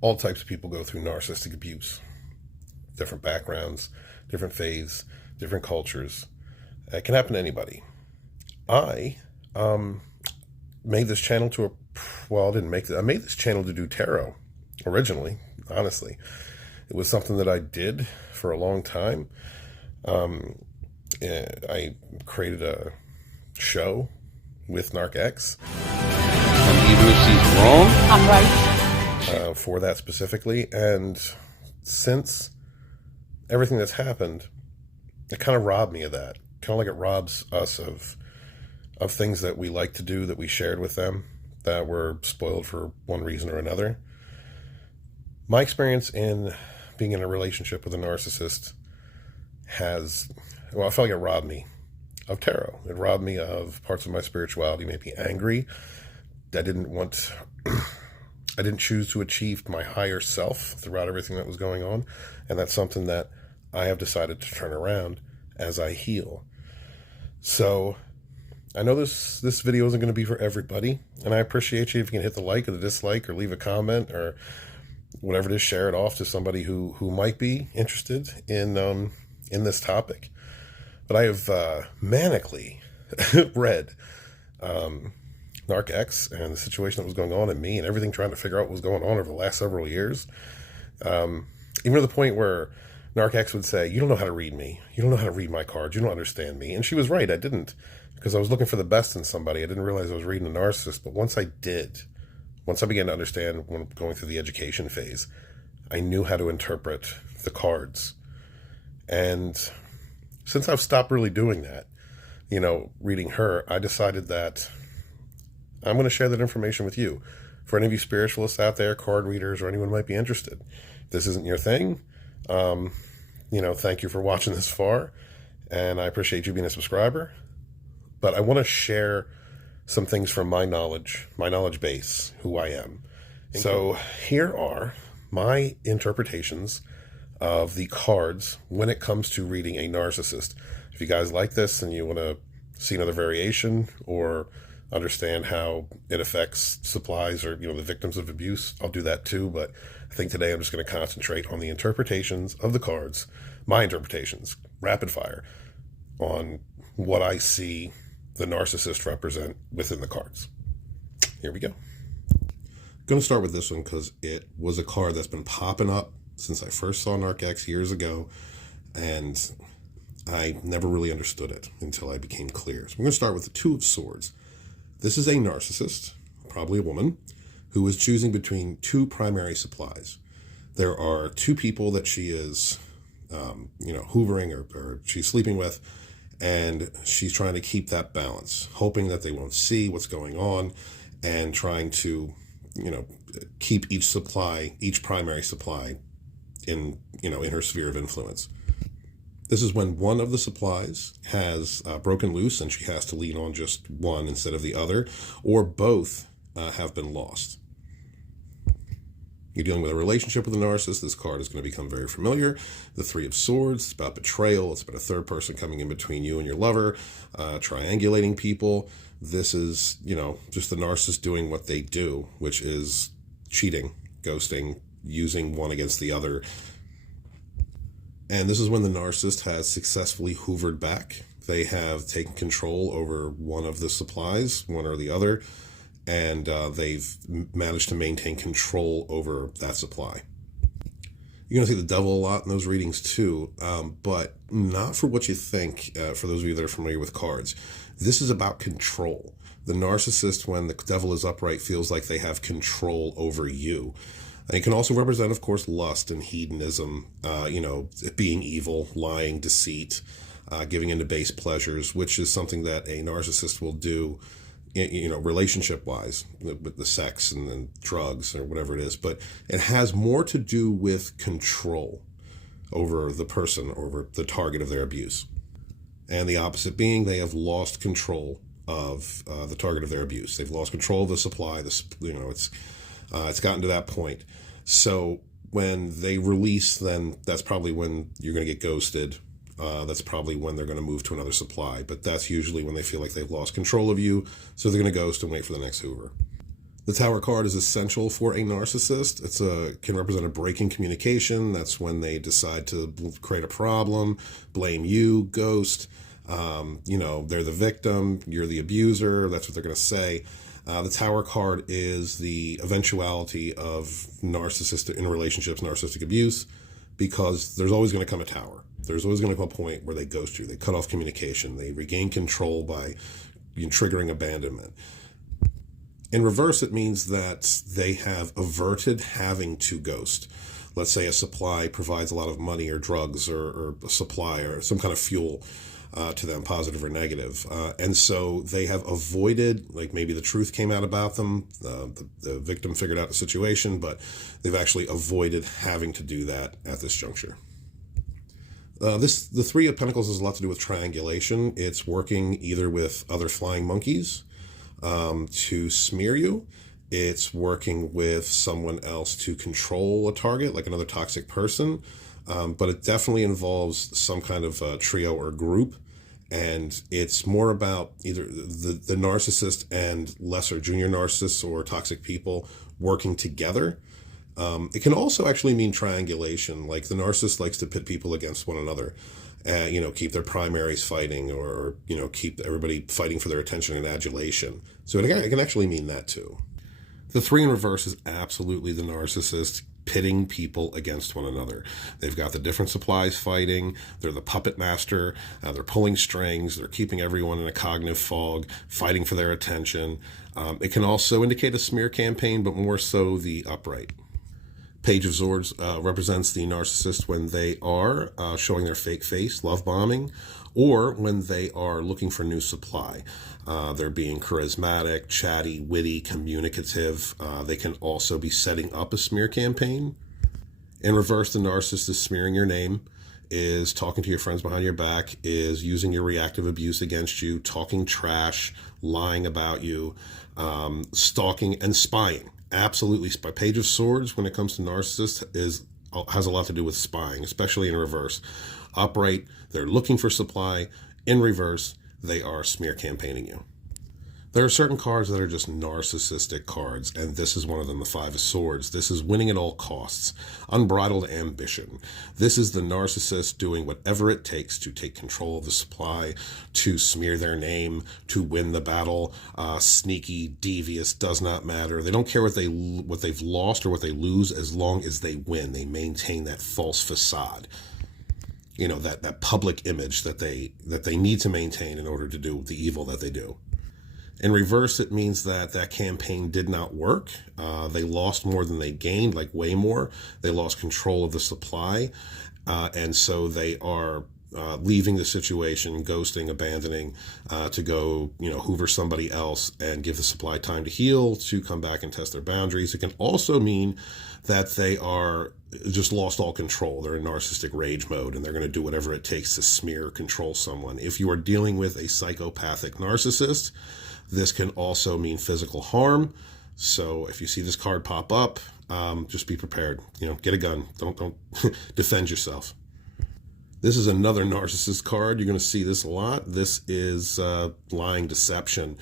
All types of people go through narcissistic abuse. Different backgrounds, different faiths, different cultures. It can happen to anybody. I made this channel to I didn't make it. I made this channel to do tarot originally, honestly. It was something that I did for a long time. I created a show with Narc X. And even if she's wrong, I'm right. For that specifically. And since everything that's happened, it kind of robbed me of that. Kind of like it robs us of things that we like to do, that we shared with them, that were spoiled for one reason or another. My experience in being in a relationship with a narcissist I felt like it robbed me of tarot. It robbed me of parts of my spirituality, made me angry. I didn't choose to achieve my higher self throughout everything that was going on. And that's something that I have decided to turn around as I heal. So I know this video isn't going to be for everybody, and I appreciate you if you can hit the like or the dislike or leave a comment or whatever it is, share it off to somebody who might be interested in this topic. But I have manically read Narc X and the situation that was going on in me and everything, trying to figure out what was going on over the last several years. Even to the point where Narc X would say, "You don't know how to read me. You don't know how to read my cards. You don't understand me." And she was right. I didn't, because I was looking for the best in somebody. I didn't realize I was reading a narcissist. But once I began to understand, when going through the education phase, I knew how to interpret the cards. And since I've stopped really doing that, reading her, I decided that I'm going to share that information with you. For any of you spiritualists out there, card readers, or anyone who might be interested, if this isn't your thing, thank you for watching this far, and I appreciate you being a subscriber. But I want to share some things from my knowledge base, who I am. So here are my interpretations of the cards when it comes to reading a narcissist. If you guys like this and you want to see another variation or understand how it affects supplies or, the victims of abuse, I'll do that too. But I think today I'm just going to concentrate on the interpretations of the cards, my interpretations, rapid fire, on what I see the narcissist represent within the cards. Here we go. I'm going to start with this one because it was a card that's been popping up since I first saw Narc X years ago, and I never really understood it until I became clear. So we're going to start with the Two of Swords. This is a narcissist, probably a woman, who is choosing between two primary supplies. There are two people that she is, hoovering or she's sleeping with, and she's trying to keep that balance, hoping that they won't see what's going on, and trying to, keep each primary supply in her sphere of influence. This is when one of the supplies has broken loose and she has to lean on just one instead of the other, or both have been lost. You're dealing with a relationship with a narcissist. This card is going to become very familiar. The Three of Swords, it's about betrayal. It's about a third person coming in between you and your lover, triangulating people. This is, just the narcissist doing what they do, which is cheating, ghosting, using one against the other. And this is when the narcissist has successfully hoovered back. They have taken control over one of the supplies, one or the other, and they've managed to maintain control over that supply. You're going to see the devil a lot in those readings too, but not for what you think, for those of you that are familiar with cards. This is about control. The narcissist, when the devil is upright, feels like they have control over you. And it can also represent, of course, lust and hedonism, being evil, lying, deceit, giving into base pleasures, which is something that a narcissist will do, relationship-wise, with the sex and then drugs or whatever it is. But it has more to do with control over the person, over the target of their abuse. And the opposite being, they have lost control of the target of their abuse. They've lost control of the supply. It's gotten to that point. So when they release, then that's probably when you're going to get ghosted. That's probably when they're going to move to another supply. But that's usually when they feel like they've lost control of you. So they're going to ghost and wait for the next Hoover. The Tower card is essential for a narcissist. Can represent a break in communication. That's when they decide to create a problem, blame you, ghost. They're the victim, you're the abuser. That's what they're going to say. The Tower card is the eventuality of narcissistic in relationships, narcissistic abuse, because there's always going to come a tower. There's always going to come a point where they ghost you. They cut off communication. They regain control by triggering abandonment. In reverse, it means that they have averted having to ghost. Let's say a supply provides a lot of money or drugs or a supply or some kind of fuel to them, positive or negative. And so they have avoided, like maybe the truth came out about them, the victim figured out the situation, but they've actually avoided having to do that at this juncture. The Three of Pentacles has a lot to do with triangulation. It's working either with other flying monkeys to smear you. It's working with someone else to control a target, like another toxic person. But it definitely involves some kind of trio or group. And it's more about either the narcissist and lesser junior narcissists or toxic people working together. It can also actually mean triangulation, like the narcissist likes to pit people against one another, keep their primaries fighting or keep everybody fighting for their attention and adulation. So it can actually mean that too. The Three in reverse is absolutely the narcissist pitting people against one another. They've got the different supplies fighting. They're the puppet master. They're pulling strings. They're keeping everyone in a cognitive fog, fighting for their attention. It can also indicate a smear campaign, but more so the upright. Page of Swords represents the narcissist when they are showing their fake face, love bombing, or when they are looking for new supply. They're being charismatic, chatty, witty, communicative. They can also be setting up a smear campaign. In reverse, the narcissist is smearing your name, is talking to your friends behind your back, is using your reactive abuse against you, talking trash, lying about you, stalking, and spying. Absolutely. Page of Swords, when it comes to narcissists, has a lot to do with spying, especially in reverse. Upright, they're looking for supply. In reverse, they are smear campaigning you. There are certain cards that are just narcissistic cards, and this is one of them, the Five of Swords. This is winning at all costs, unbridled ambition. This is the narcissist doing whatever it takes to take control of the supply, to smear their name, to win the battle. Sneaky, devious, does not matter. They don't care what they've lost or what they lose as long as they win. They maintain that false facade. That public image that they need to maintain in order to do the evil that they do. In reverse, it means that campaign did not work. They lost more than they gained, like way more. They lost control of the supply. And so they are leaving the situation, ghosting, abandoning, to go, hoover somebody else and give the supply time to heal, to come back and test their boundaries. It can also mean that they are just lost all control. They're in narcissistic rage mode, and they're going to do whatever it takes to smear or control someone. If you are dealing with a psychopathic narcissist, this can also mean physical harm. So if you see this card pop up, just be prepared. Get a gun. Don't defend yourself. This is another narcissist card. You're going to see this a lot. This is lying, deception.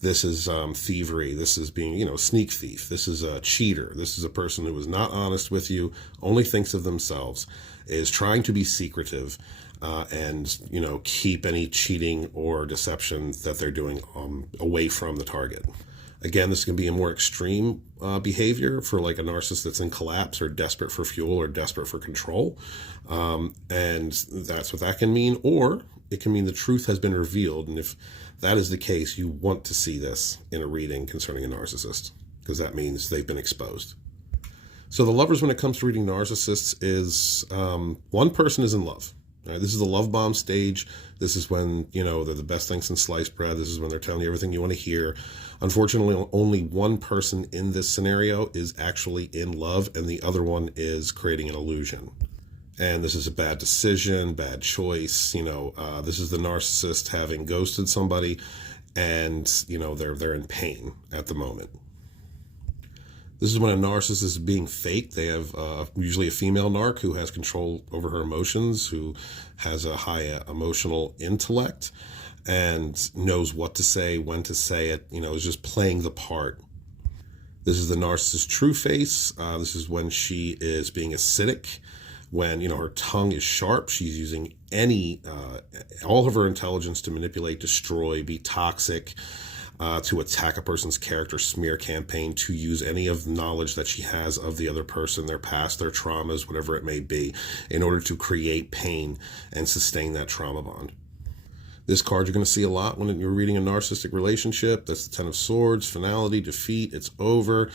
This is thievery. This is being, a sneak thief. This is a cheater. This is a person who is not honest with you, only thinks of themselves, is trying to be secretive, and keep any cheating or deception that they're doing away from the target. Again, this can be a more extreme behavior for like a narcissist that's in collapse or desperate for fuel or desperate for control. And that's what that can mean. Or it can mean the truth has been revealed. And if that is the case, you want to see this in a reading concerning a narcissist, because that means they've been exposed. So the Lovers, when it comes to reading narcissists, is one person is in love. All right, this is the love bomb stage. This is when, they're the best thing since sliced bread. This is when they're telling you everything you want to hear. Unfortunately, only one person in this scenario is actually in love, and the other one is creating an illusion. And this is a bad decision, bad choice. This is the narcissist having ghosted somebody, and, they're in pain at the moment. This is when a narcissist is being fake. They have usually a female narc who has control over her emotions, who has a high emotional intellect and knows what to say, when to say it, is just playing the part. This is the narcissist true face. This is when she is being acidic, when, her tongue is sharp. She's using all of her intelligence to manipulate, destroy, be toxic, to attack a person's character, smear campaign, to use any of the knowledge that she has of the other person, their past, their traumas, whatever it may be, in order to create pain and sustain that trauma bond. This card you're going to see a lot when you're reading a narcissistic relationship. That's the Ten of Swords, finality, defeat, it's over.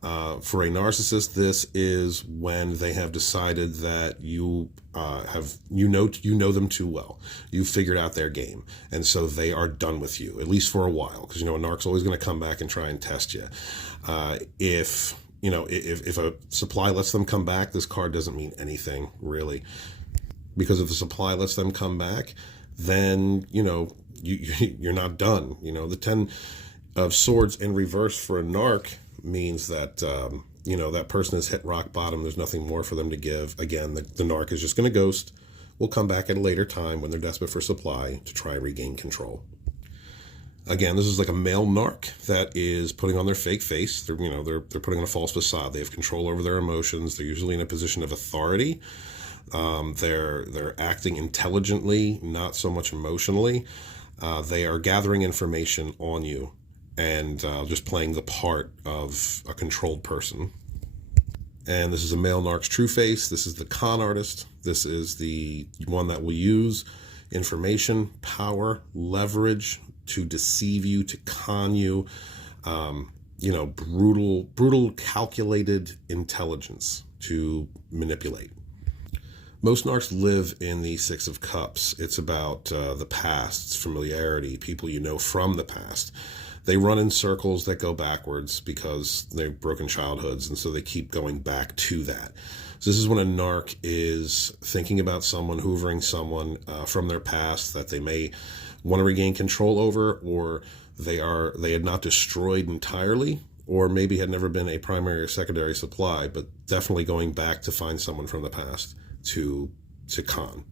For a narcissist, this is when they have decided that you know them too well. You've figured out their game, and so they are done with you, at least for a while, because a narc's always going to come back and try and test you. If a supply lets them come back, this card doesn't mean anything really, because if the supply lets them come back, then you're not done. The Ten of Swords in reverse for a narc means that that person has hit rock bottom. There's nothing more for them to give. Again, the narc is just going to ghost. Will come back at a later time when they're desperate for supply to try and regain control. Again, this is like a male narc that is putting on their fake face. They're putting on a false facade. They have control over their emotions. They're usually in a position of authority. They're acting intelligently, not so much emotionally. They are gathering information on you and just playing the part of a controlled person. And this is a male narc's true face. This is the con artist. This is the one that will use information, power, leverage to deceive you, to con you. Brutal, calculated intelligence to manipulate. Most narcs live in the Six of Cups. It's about the past, it's familiarity, people from the past. They run in circles that go backwards because they've broken childhoods, and so they keep going back to that. So this is when a narc is thinking about someone, hoovering someone from their past that they may want to regain control over, or they had not destroyed entirely, or maybe had never been a primary or secondary supply, but definitely going back to find someone from the past to con.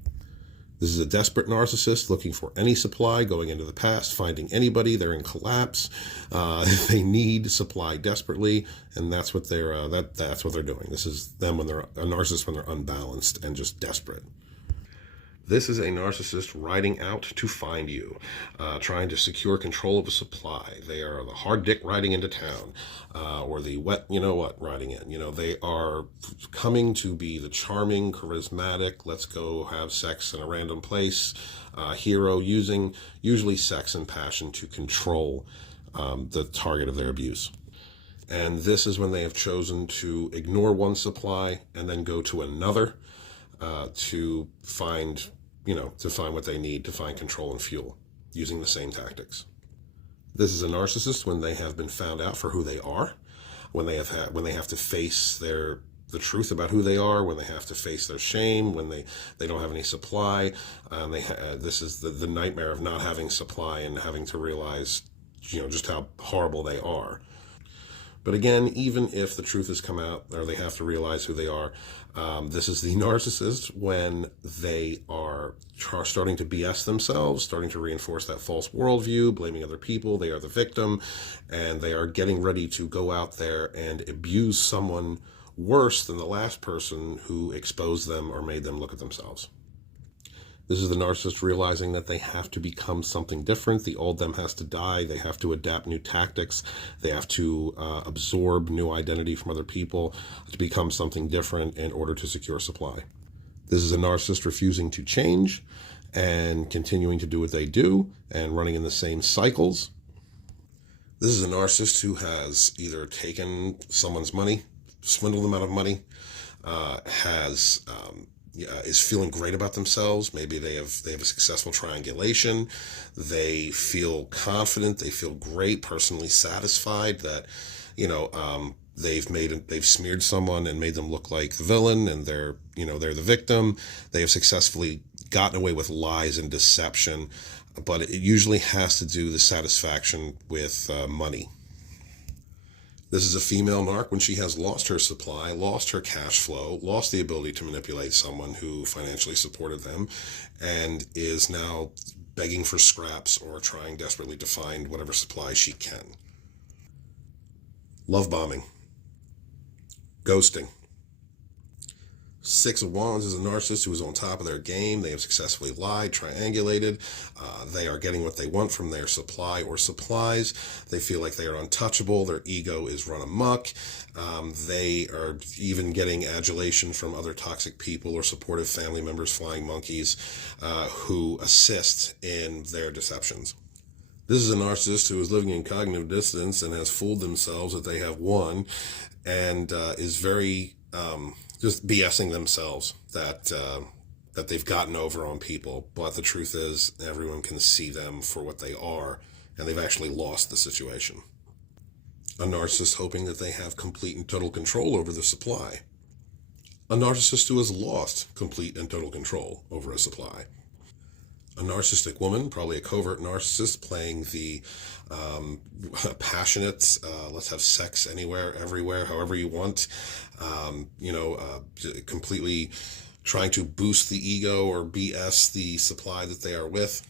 This is a desperate narcissist looking for any supply, going into the past, finding anybody. They're in collapse. They need supply desperately, and that's what that's what they're doing. This is them when they're a narcissist, when they're unbalanced and just desperate. This is a narcissist riding out to find you, trying to secure control of a supply. They are the hard dick riding into town, or the wet, riding in. They are coming to be the charming, charismatic, let's go have sex in a random place, hero, using usually sex and passion to control the target of their abuse. And this is when they have chosen to ignore one supply and then go to another to find what they need to find control and fuel, using the same tactics. This is a narcissist when they have been found out for who they are, when they have to face the truth about who they are, when they have to face their shame, when they don't have any supply. This is the nightmare of not having supply and having to realize, just how horrible they are. But again, even if the truth has come out, or they have to realize who they are, this is the narcissist when they are starting to BS themselves, starting to reinforce that false worldview, blaming other people. They are the victim, and they are getting ready to go out there and abuse someone worse than the last person who exposed them or made them look at themselves. This is the narcissist realizing that they have to become something different. The old them has to die. They have to adapt new tactics. They have to absorb new identity from other people to become something different in order to secure supply. This is a narcissist refusing to change and continuing to do what they do and running in the same cycles. This is a narcissist who has either taken someone's money, swindled them out of money, is feeling great about themselves. Maybe they have a successful triangulation. They feel confident. They feel great, personally satisfied that, they've smeared someone and made them look like the villain, and they're the victim. They have successfully gotten away with lies and deception, but it usually has to do the satisfaction with money. This is a female narc when she has lost her supply, lost her cash flow, lost the ability to manipulate someone who financially supported them, and is now begging for scraps or trying desperately to find whatever supply she can. Love bombing. Ghosting. Six of Wands is a narcissist who is on top of their game. They have successfully lied, triangulated. They are getting what they want from their supply or supplies. They feel like they are untouchable. Their ego is run amok. They are even getting adulation from other toxic people or supportive family members, flying monkeys, who assist in their deceptions. This is a narcissist who is living in cognitive dissonance and has fooled themselves that they have won, and is very just BSing themselves that they've gotten over on people. But the truth is, everyone can see them for what they are, and they've actually lost the situation. A narcissist hoping that they have complete and total control over the supply. A narcissist who has lost complete and total control over a supply. A narcissistic woman, probably a covert narcissist, playing the passionate, let's have sex anywhere, everywhere, however you want, completely trying to boost the ego or BS the supply that they are with.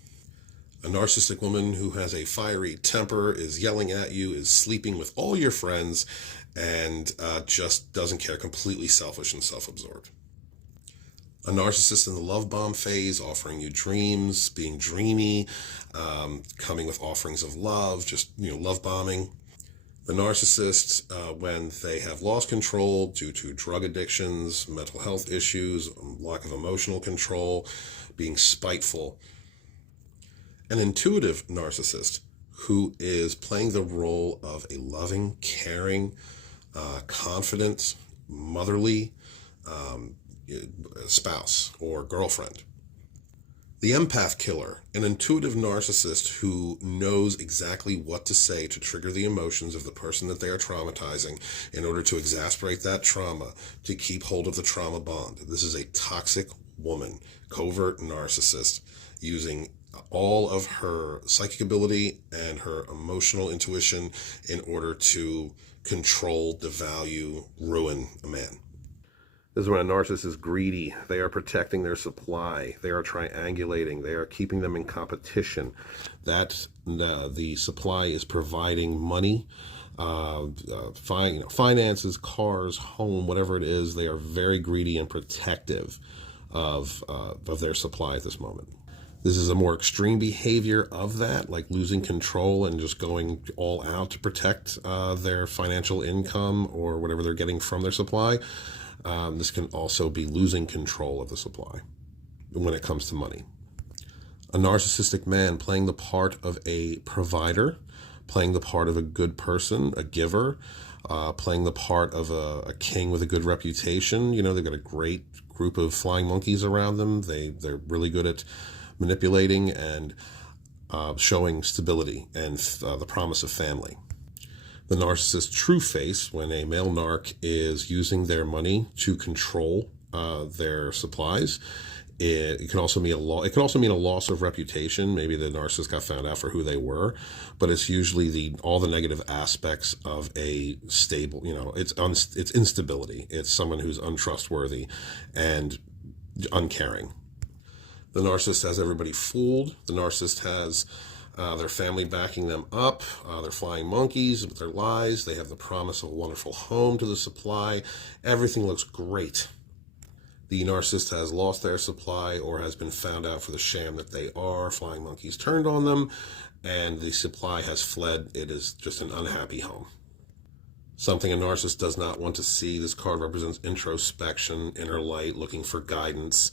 A narcissistic woman who has a fiery temper, is yelling at you, is sleeping with all your friends, and just doesn't care, completely selfish and self-absorbed. A narcissist in the love bomb phase, offering you dreams, being dreamy, coming with offerings of love, just, love bombing. The narcissist, when they have lost control due to drug addictions, mental health issues, lack of emotional control, being spiteful. An intuitive narcissist who is playing the role of a loving, caring, confident, motherly, spouse or girlfriend. The empath killer, an intuitive narcissist who knows exactly what to say to trigger the emotions of the person that they are traumatizing in order to exacerbate that trauma, to keep hold of the trauma bond. This is a toxic woman, covert narcissist, using all of her psychic ability and her emotional intuition in order to control, devalue, ruin a man. This is when a narcissist is greedy. They are protecting their supply. They are triangulating. They are keeping them in competition. That the supply is providing money, finances, cars, home, whatever it is. They are very greedy and protective of their supply at this moment. This is a more extreme behavior of that, like losing control and just going all out to protect their financial income or whatever they're getting from their supply. This can also be losing control of the supply when it comes to money. A narcissistic man playing the part of a provider, playing the part of a good person, a giver, playing the part of a king with a good reputation. They've got a great group of flying monkeys around them. They're really good at manipulating and showing stability and the promise of family. The narcissist's true face, when a male narc is using their money to control their supplies, it can also mean a loss of reputation. Maybe the narcissist got found out for who they were, but it's usually all the negative aspects of a stable. It's instability. It's someone who's untrustworthy and uncaring. The narcissist has everybody fooled. The narcissist has their family backing them up. They're flying monkeys with their lies. They have the promise of a wonderful home to the supply. Everything looks great. The narcissist has lost their supply or has been found out for the sham that they are. Flying monkeys turned on them, and the supply has fled. It is just an unhappy home. Something a narcissist does not want to see. This card represents introspection, inner light, looking for guidance.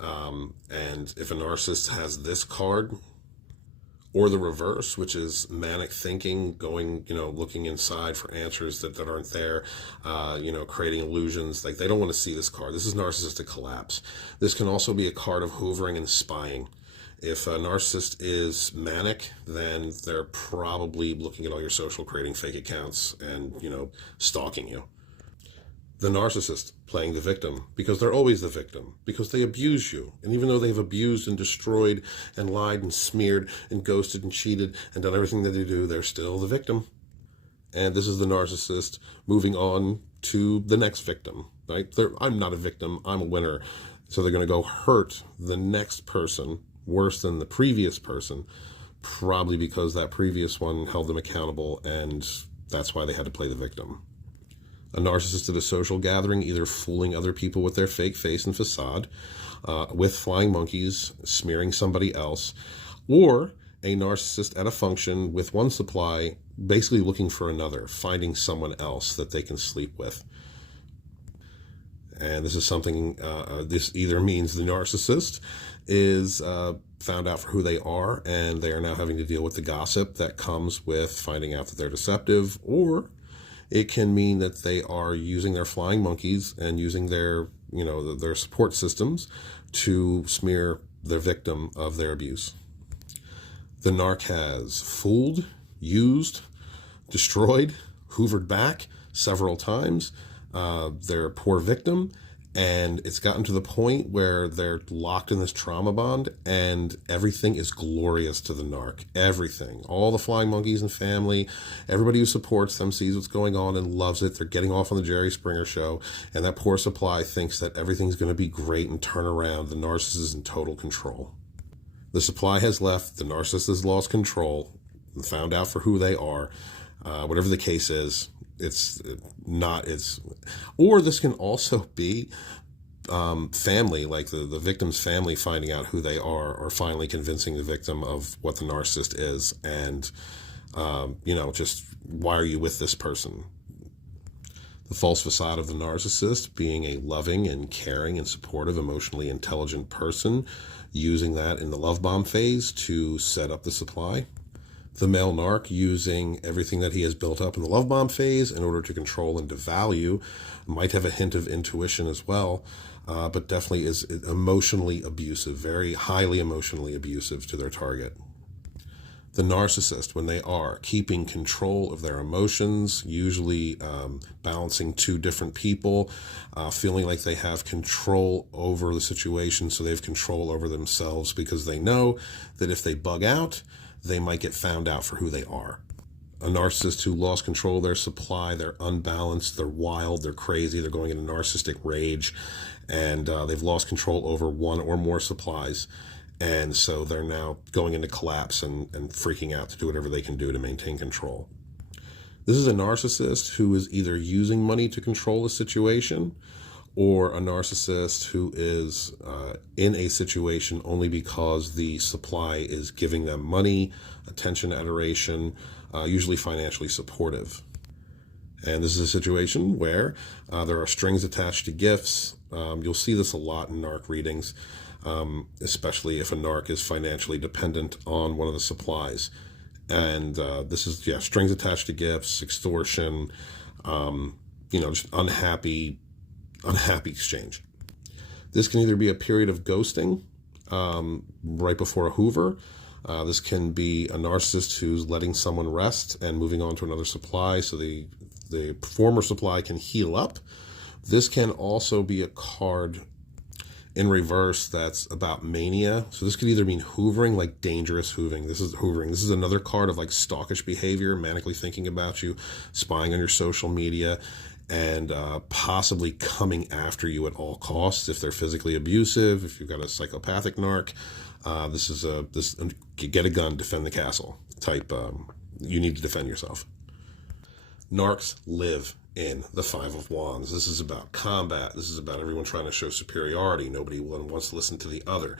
And if a narcissist has this card, or the reverse, which is manic thinking, going, looking inside for answers that aren't there, creating illusions. Like, they don't want to see this card. This is narcissistic collapse. This can also be a card of hoovering and spying. If a narcissist is manic, then they're probably looking at all your social, creating fake accounts and, stalking you. The narcissist playing the victim, because they're always the victim, because they abuse you. And even though they've abused and destroyed and lied and smeared and ghosted and cheated and done everything that they do, they're still the victim. And this is the narcissist moving on to the next victim, right? I'm not a victim, I'm a winner. So they're going to go hurt the next person worse than the previous person, probably because that previous one held them accountable and That's why they had to play the victim. A narcissist at a social gathering, either fooling other people with their fake face and facade, with flying monkeys, smearing somebody else, or a narcissist at a function with one supply, basically looking for another, finding someone else that they can sleep with. And this is something, this either means the narcissist is found out for who they are, and they are now having to deal with the gossip that comes with finding out that they're deceptive, or it can mean that they are using their flying monkeys and using their, their support systems to smear their victim of their abuse. The narc has fooled, used, destroyed, hoovered back several times their poor victim, and it's gotten to the point where they're locked in this trauma bond, and everything is glorious to the narc. Everything. All the flying monkeys and family, everybody who supports them sees what's going on and loves it. They're getting off on the Jerry Springer show, and that poor supply thinks that everything's going to be great and turn around. The narcissist is in total control. The supply has left. The narcissist has lost control and found out for who they are. Whatever the case is, or this can also be family, like the victim's family finding out who they are, or finally convincing the victim of what the narcissist is, and just, why are you with this person? The false facade of the narcissist being a loving and caring and supportive, emotionally intelligent person, using that in the love bomb phase to set up the supply. The male narc using everything that he has built up in the love bomb phase in order to control and devalue, might have a hint of intuition as well, but definitely is emotionally abusive, very highly emotionally abusive to their target. The narcissist, when they are keeping control of their emotions, usually balancing two different people, feeling like they have control over the situation, so they have control over themselves because they know that if they bug out, they might get found out for who they are. A narcissist who lost control of their supply, they're unbalanced, they're wild, they're crazy, they're going into narcissistic rage, and they've lost control over one or more supplies. And so they're now going into collapse and freaking out to do whatever they can do to maintain control. This is a narcissist who is either using money to control the situation, or a narcissist who is in a situation only because the supply is giving them money, attention, adoration, usually financially supportive. And this is a situation where there are strings attached to gifts. You'll see this a lot in narc readings, especially if a narc is financially dependent on one of the supplies. And this is, strings attached to gifts, extortion, just unhappy exchange. This can either be a period of ghosting right before a hoover. This can be a narcissist who's letting someone rest and moving on to another supply so the former supply can heal up. This can also be a card in reverse that's about mania. So this could either mean hoovering, like dangerous hoovering. This is hoovering. This is another card of like stalkish behavior, manically thinking about you, spying on your social media, and possibly coming after you at all costs if they're physically abusive. If you've got a psychopathic narc, this is get a gun, defend the castle type. You need to defend yourself. Narcs live in the Five of Wands. This is about combat. This is about everyone trying to show superiority. Nobody wants to listen to the other.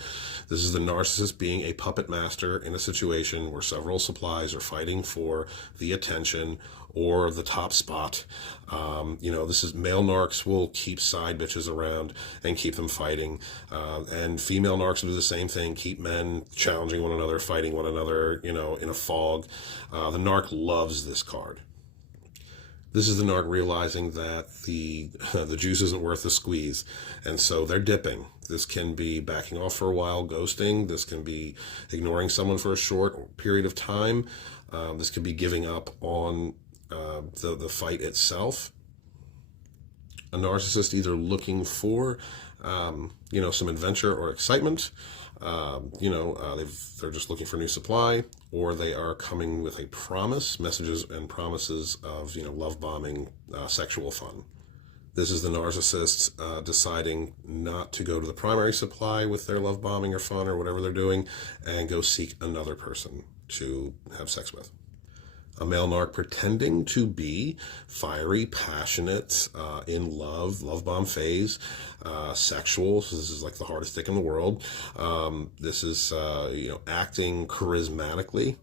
This is the narcissist being a puppet master in a situation where several supplies are fighting for the attention or the top spot. This is male narcs will keep side bitches around and keep them fighting. And female narcs will do the same thing, keep men challenging one another, fighting one another, in a fog. The narc loves this card. This is the narc realizing that the juice isn't worth the squeeze, and so they're dipping. This can be backing off for a while, ghosting. This can be ignoring someone for a short period of time. This could be giving up on the fight itself. A narcissist either looking for some adventure or excitement. They're just looking for new supply, or they are coming with a promise, messages and promises of, love bombing, sexual fun. This is the narcissist deciding not to go to the primary supply with their love bombing or fun or whatever they're doing and go seek another person to have sex with. A male narc pretending to be fiery, passionate, in love bomb phase, sexual. So this is like the hardest thing in the world. This is, acting charismatically.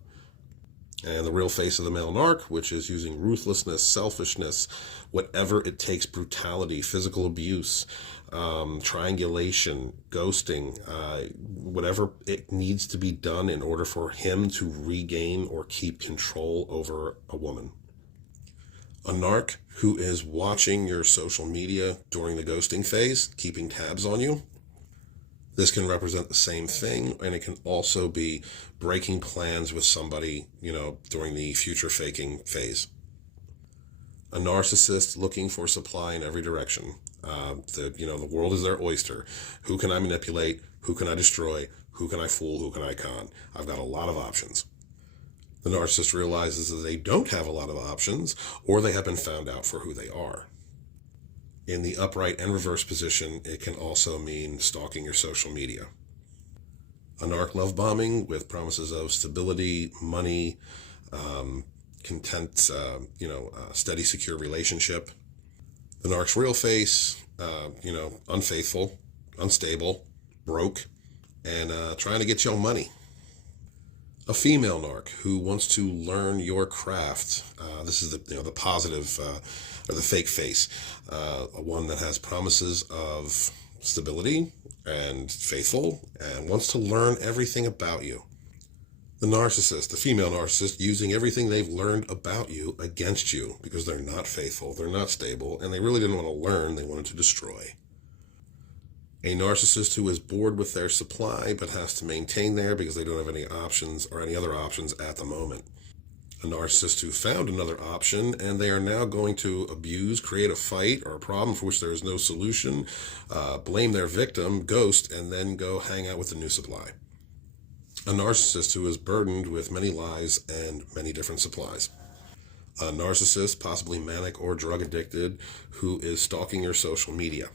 And the real face of the male narc, which is using ruthlessness, selfishness, whatever it takes, brutality, physical abuse, triangulation, ghosting, whatever it needs to be done in order for him to regain or keep control over a woman. A narc who is watching your social media during the ghosting phase, keeping tabs on you. This can represent the same thing, and it can also be breaking plans with somebody, during the future faking phase. A narcissist looking for supply in every direction. The world is their oyster. Who can I manipulate? Who can I destroy? Who can I fool? Who can I con? I've got a lot of options. The narcissist realizes that they don't have a lot of options, or they have been found out for who they are. In the upright and reverse position, it can also mean stalking your social media. A narc love bombing with promises of stability, money, content, steady, secure relationship. The narc's real face, unfaithful, unstable, broke, and trying to get your money. A female narc who wants to learn your craft. This is the positive or the fake face. One that has promises of stability and faithful and wants to learn everything about you. The narcissist, the female narcissist, using everything they've learned about you against you because they're not faithful, they're not stable, and they really didn't want to learn, they wanted to destroy. A narcissist who is bored with their supply but has to maintain there because they don't have any options or any other options at the moment. A narcissist who found another option and they are now going to abuse, create a fight or a problem for which there is no solution, blame their victim, ghost, and then go hang out with the new supply. A narcissist who is burdened with many lies and many different supplies. A narcissist, possibly manic or drug addicted, who is stalking your social media.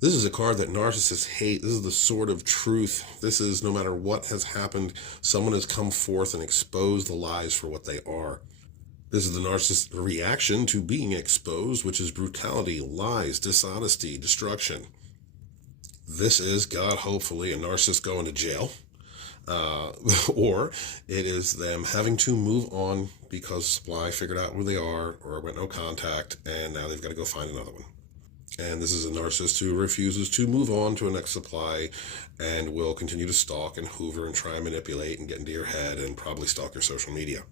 This is a card that narcissists hate. This is the sword of truth. This is, no matter what has happened, someone has come forth and exposed the lies for what they are. This is the narcissist reaction to being exposed, which is brutality, lies, dishonesty, destruction. This is, God, hopefully, a narcissist going to jail. Or it is them having to move on because supply figured out who they are or went no contact, and now they've got to go find another one. And this is a narcissist who refuses to move on to a next supply and will continue to stalk and hoover and try and manipulate and get into your head and probably stalk your social media.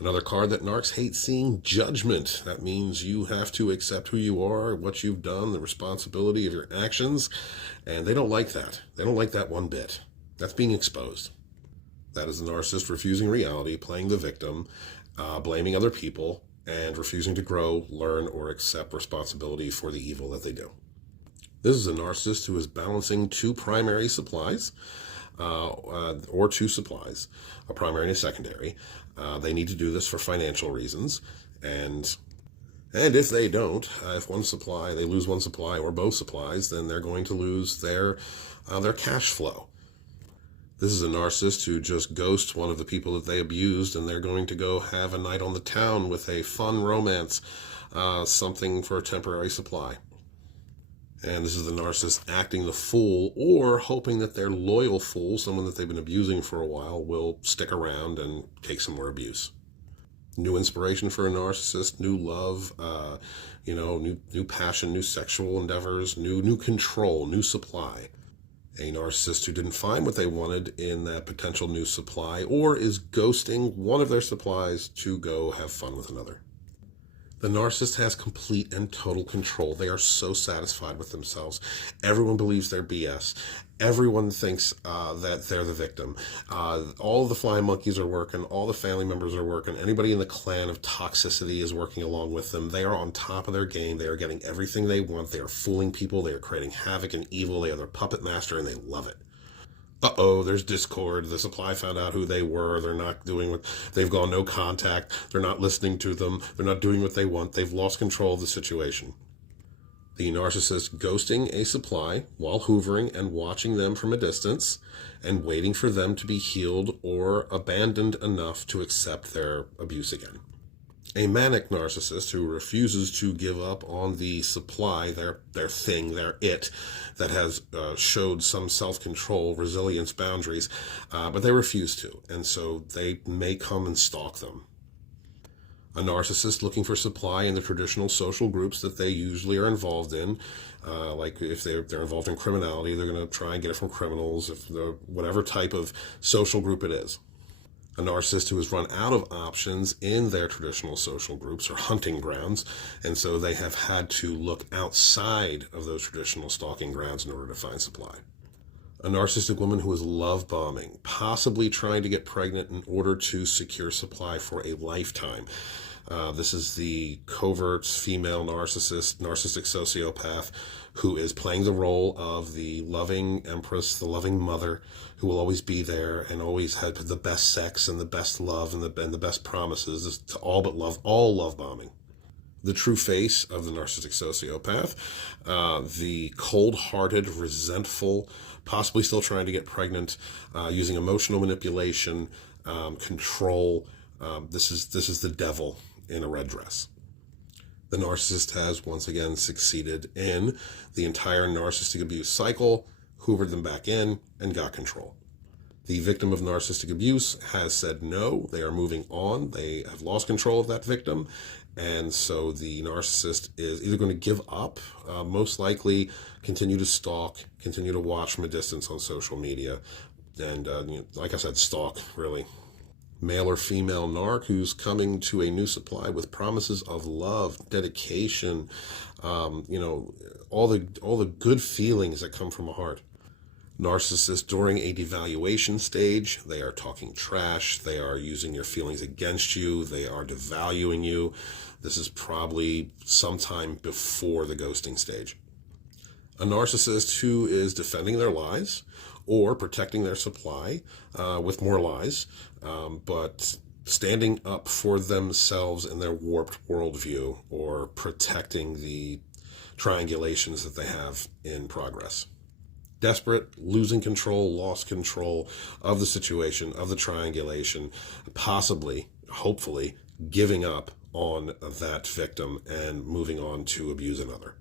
Another card that narcs hate seeing, judgment. That means you have to accept who you are, what you've done, the responsibility of your actions, and they don't like that. They don't like that one bit. That's being exposed. That is the narcissist refusing reality, playing the victim, blaming other people, and refusing to grow, learn, or accept responsibility for the evil that they do. This is a narcissist who is balancing two primary supplies, or two supplies, a primary and a secondary. They need to do this for financial reasons, and if they don't, if they lose one supply or both supplies, then they're going to lose their cash flow. This is a narcissist who just ghosts one of the people that they abused, and they're going to go have a night on the town with a fun romance, something for a temporary supply. And this is the narcissist acting the fool or hoping that their loyal fool, someone that they've been abusing for a while, will stick around and take some more abuse. New inspiration for a narcissist, new love, new passion, new sexual endeavors, new control, new supply. A narcissist who didn't find what they wanted in that potential new supply or is ghosting one of their supplies to go have fun with another. The narcissist has complete and total control. They are so satisfied with themselves. Everyone believes they're BS. Everyone thinks that they're the victim. All of the flying monkeys are working. All the family members are working. Anybody in the clan of toxicity is working along with them. They are on top of their game. They are getting everything they want. They are fooling people. They are creating havoc and evil. They are their puppet master, and they love it. There's discord. The supply found out who they were. They're not doing what they've gone no contact. They're not listening to them. They're not doing what they want. They've lost control of the situation. The narcissist ghosting a supply while hoovering and watching them from a distance and waiting for them to be healed or abandoned enough to accept their abuse again. A manic narcissist who refuses to give up on the supply, their thing, their it, that has showed some self-control, resilience, boundaries, but they refuse to, and so they may come and stalk them. A narcissist looking for supply in the traditional social groups that they usually are involved in. Like if they're involved in criminality, they're going to try and get it from criminals, whatever type of social group it is. A narcissist who has run out of options in their traditional social groups or hunting grounds, and so they have had to look outside of those traditional stalking grounds in order to find supply. A narcissistic woman who is love bombing, possibly trying to get pregnant in order to secure supply for a lifetime. This is the covert female narcissistic sociopath who is playing the role of the loving empress, the loving mother, who will always be there and always have the best sex and the best love and the best promises. It's all but love, all love bombing. The true face of the narcissistic sociopath, the cold-hearted, resentful, possibly still trying to get pregnant, using emotional manipulation, control. This is the devil in a red dress. The narcissist has once again succeeded in the entire narcissistic abuse cycle, hoovered them back in, and got control. The victim of narcissistic abuse has said no, they are moving on, they have lost control of that victim, and so the narcissist is either going to give up, most likely continue to stalk, continue to watch from a distance on social media, and like I said, stalk, really. Male or female narc who's coming to a new supply with promises of love, dedication, all the good feelings that come from a heart. Narcissists during a devaluation stage, they are talking trash, they are using your feelings against you, they are devaluing you. This is probably sometime before the ghosting stage. A narcissist who is defending their lies or protecting their supply with more lies, but standing up for themselves in their warped worldview or protecting the triangulations that they have in progress. Desperate, losing control, lost control of the situation, of the triangulation, possibly, hopefully, giving up on that victim and moving on to abuse another.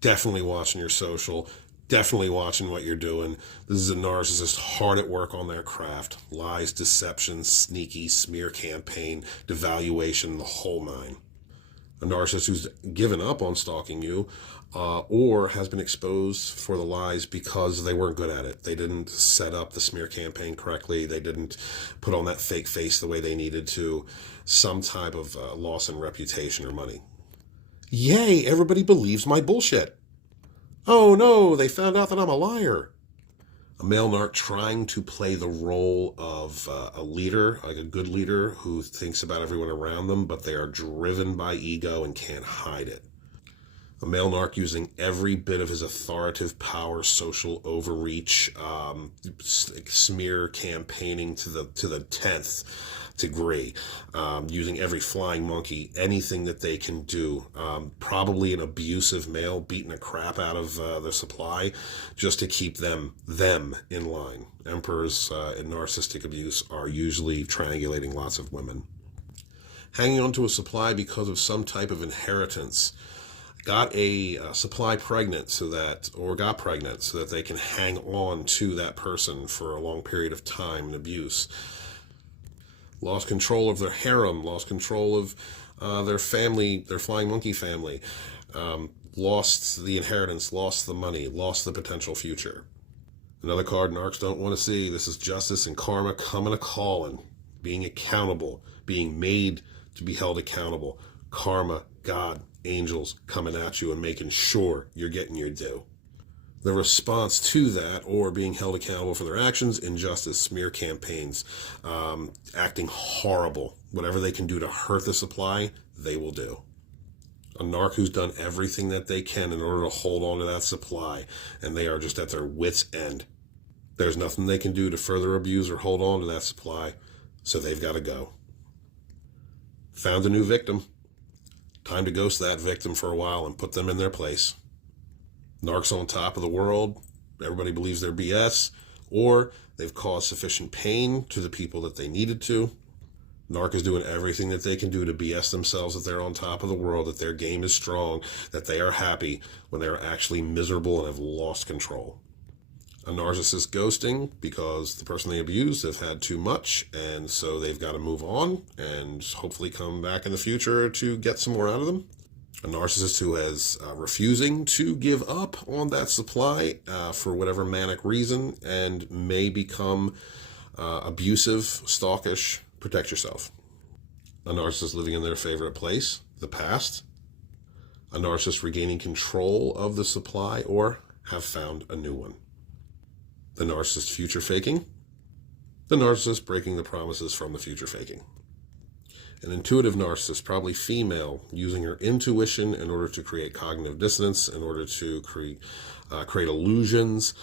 Definitely watching your social, definitely watching what you're doing. This is a narcissist hard at work on their craft. Lies, deception, sneaky, smear campaign, devaluation, the whole nine. A narcissist who's given up on stalking you or has been exposed for the lies because they weren't good at it. They didn't set up the smear campaign correctly. They didn't put on that fake face the way they needed to. Some type of loss in reputation or money. Yay, everybody believes my bullshit. Oh no, they found out that I'm a liar. A male narc trying to play the role of a leader, like a good leader who thinks about everyone around them, but they are driven by ego and can't hide it. A male narc using every bit of his authoritative power, social overreach, smear campaigning to the 10th degree, using every flying monkey, anything that they can do. Probably an abusive male beating the crap out of the supply just to keep them in line. Emperors in narcissistic abuse are usually triangulating lots of women. Hanging on to a supply because of some type of inheritance. Got a supply pregnant got pregnant so that they can hang on to that person for a long period of time and abuse. Lost control of their harem, lost control of their family, their flying monkey family, lost the inheritance, lost the money, lost the potential future. Another card narcs don't want to see. This is justice and karma coming a-calling, being accountable, being made to be held accountable. Karma, God, angels coming at you and making sure you're getting your due. The response to that, or being held accountable for their actions, injustice, smear campaigns, acting horrible. Whatever they can do to hurt the supply, they will do. A narc who's done everything that they can in order to hold on to that supply, and they are just at their wits' end. There's nothing they can do to further abuse or hold on to that supply, so they've got to go. Found a new victim. Time to ghost that victim for a while and put them in their place. Narc's on top of the world. Everybody believes they're BS, or they've caused sufficient pain to the people that they needed to. Narc is doing everything that they can do to BS themselves that they're on top of the world, that their game is strong, that they are happy when they're actually miserable and have lost control. A narcissist ghosting because the person they abused have had too much, and so they've got to move on and hopefully come back in the future to get some more out of them. A narcissist who is refusing to give up on that supply for whatever manic reason and may become abusive, stalkish. Protect yourself. A narcissist living in their favorite place, the past. A narcissist regaining control of the supply or have found a new one. The narcissist future faking. The narcissist breaking the promises from the future faking. An intuitive narcissist, probably female, using her intuition in order to create cognitive dissonance, in order to create illusions,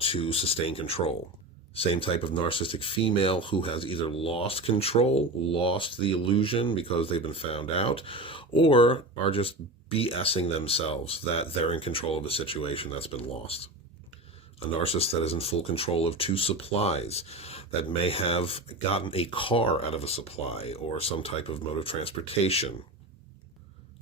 to sustain control. Same type of narcissistic female who has either lost control, lost the illusion because they've been found out, or are just BSing themselves that they're in control of a situation that's been lost. A narcissist that is in full control of two supplies, that may have gotten a car out of a supply or some type of mode of transportation.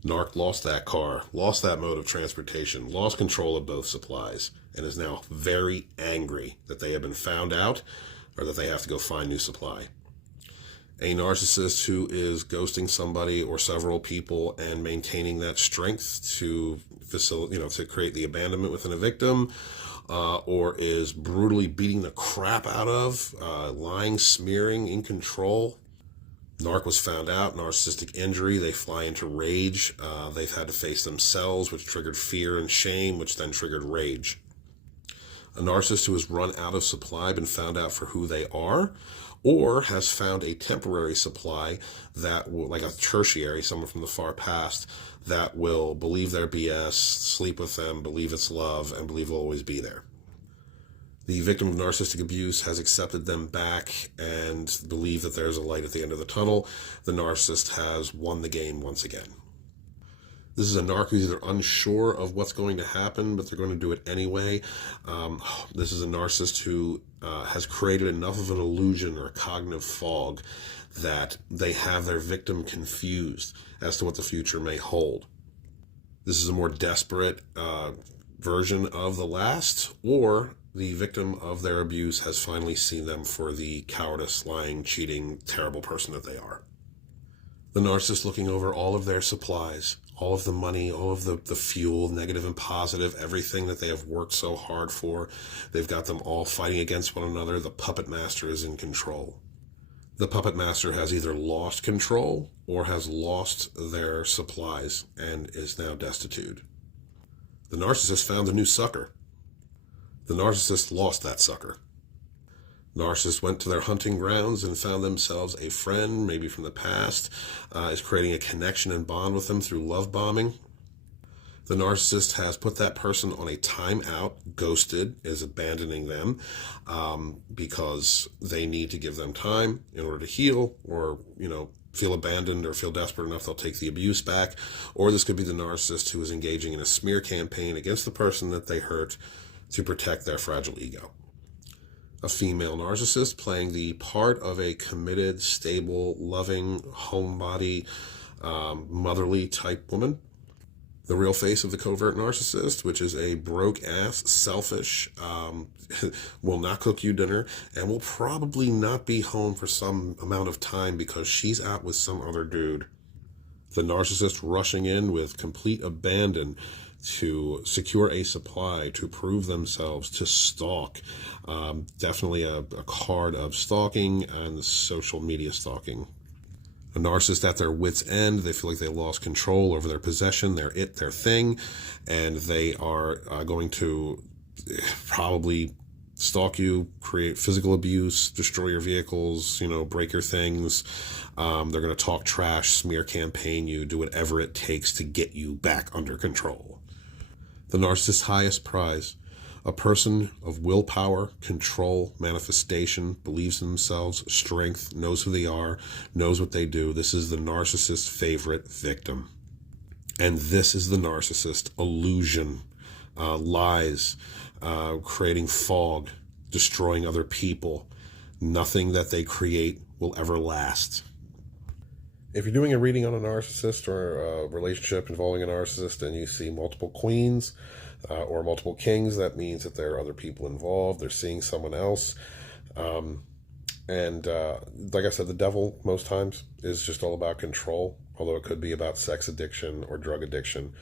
Narc lost that car, lost that mode of transportation, lost control of both supplies, and is now very angry that they have been found out or that they have to go find new supply. A narcissist who is ghosting somebody or several people and maintaining that strength to to create the abandonment within a victim, or is brutally beating the crap out of, lying, smearing, in control. Narc was found out, narcissistic injury, they fly into rage. They've had to face themselves, which triggered fear and shame, which then triggered rage. A narcissist who has run out of supply, been found out for who they are, or has found a temporary supply that will, like a tertiary, someone from the far past, that will believe their BS, sleep with them, believe it's love, and believe will always be there. The victim of narcissistic abuse has accepted them back and believe that there's a light at the end of the tunnel. The narcissist has won the game once again. This is a narc who's either unsure of what's going to happen, but they're going to do it anyway. This is a narcissist who has created enough of an illusion or a cognitive fog that they have their victim confused as to what the future may hold. This is a more desperate version of the last, or the victim of their abuse has finally seen them for the cowardice, lying, cheating, terrible person that they are. The narcissist looking over all of their supplies, all of the money, all of the fuel, negative and positive, everything that they have worked so hard for. They've got them all fighting against one another. The puppet master is in control. The puppet master has either lost control or has lost their supplies and is now destitute. The narcissist found a new sucker. The narcissist lost that sucker. Narcissists went to their hunting grounds and found themselves a friend, maybe from the past, is creating a connection and bond with them through love bombing. The narcissist has put that person on a timeout, ghosted, is abandoning them because they need to give them time in order to heal, or, feel abandoned or feel desperate enough they'll take the abuse back. Or this could be the narcissist who is engaging in a smear campaign against the person that they hurt to protect their fragile ego. A female narcissist playing the part of a committed, stable, loving, homebody, motherly type woman. The real face of the covert narcissist, which is a broke-ass, selfish, will not cook you dinner, and will probably not be home for some amount of time because she's out with some other dude. The narcissist rushing in with complete abandon to secure a supply, to prove themselves, to stalk. Definitely a card of stalking and social media stalking. A narcissist at their wit's end, they feel like they lost control over their possession, their thing, and they are going to probably stalk you, create physical abuse, destroy your vehicles, break your things. They're going to talk trash, smear campaign you, do whatever it takes to get you back under control. The narcissist's highest prize, a person of willpower, control, manifestation, believes in themselves, strength, knows who they are, knows what they do. This is the narcissist's favorite victim. And this is the narcissist: illusion, lies, creating fog, destroying other people. Nothing that they create will ever last. If you're doing a reading on a narcissist or a relationship involving a narcissist and you see multiple queens or multiple kings, that means that there are other people involved. They're seeing someone else. And like I said, the devil most times is just all about control, although it could be about sex addiction or drug addiction.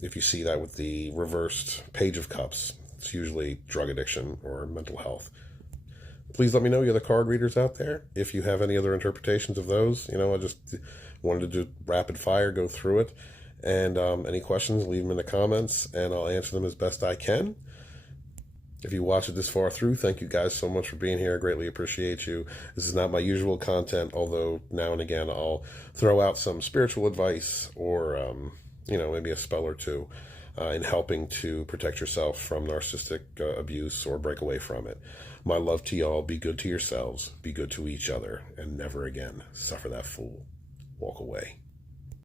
If you see that with the reversed Page of Cups, it's usually drug addiction or mental health. Please let me know, you other card readers out there, if you have any other interpretations of those. You know, I just wanted to do rapid fire, go through it. And any questions, leave them in the comments, and I'll answer them as best I can. If you watched it this far through, thank you guys so much for being here. I greatly appreciate you. This is not my usual content, although now and again I'll throw out some spiritual advice or, you know, maybe a spell or two in helping to protect yourself from narcissistic abuse or break away from it. My love to y'all. Be good to yourselves. Be good to each other. And never again suffer that fool. Walk away.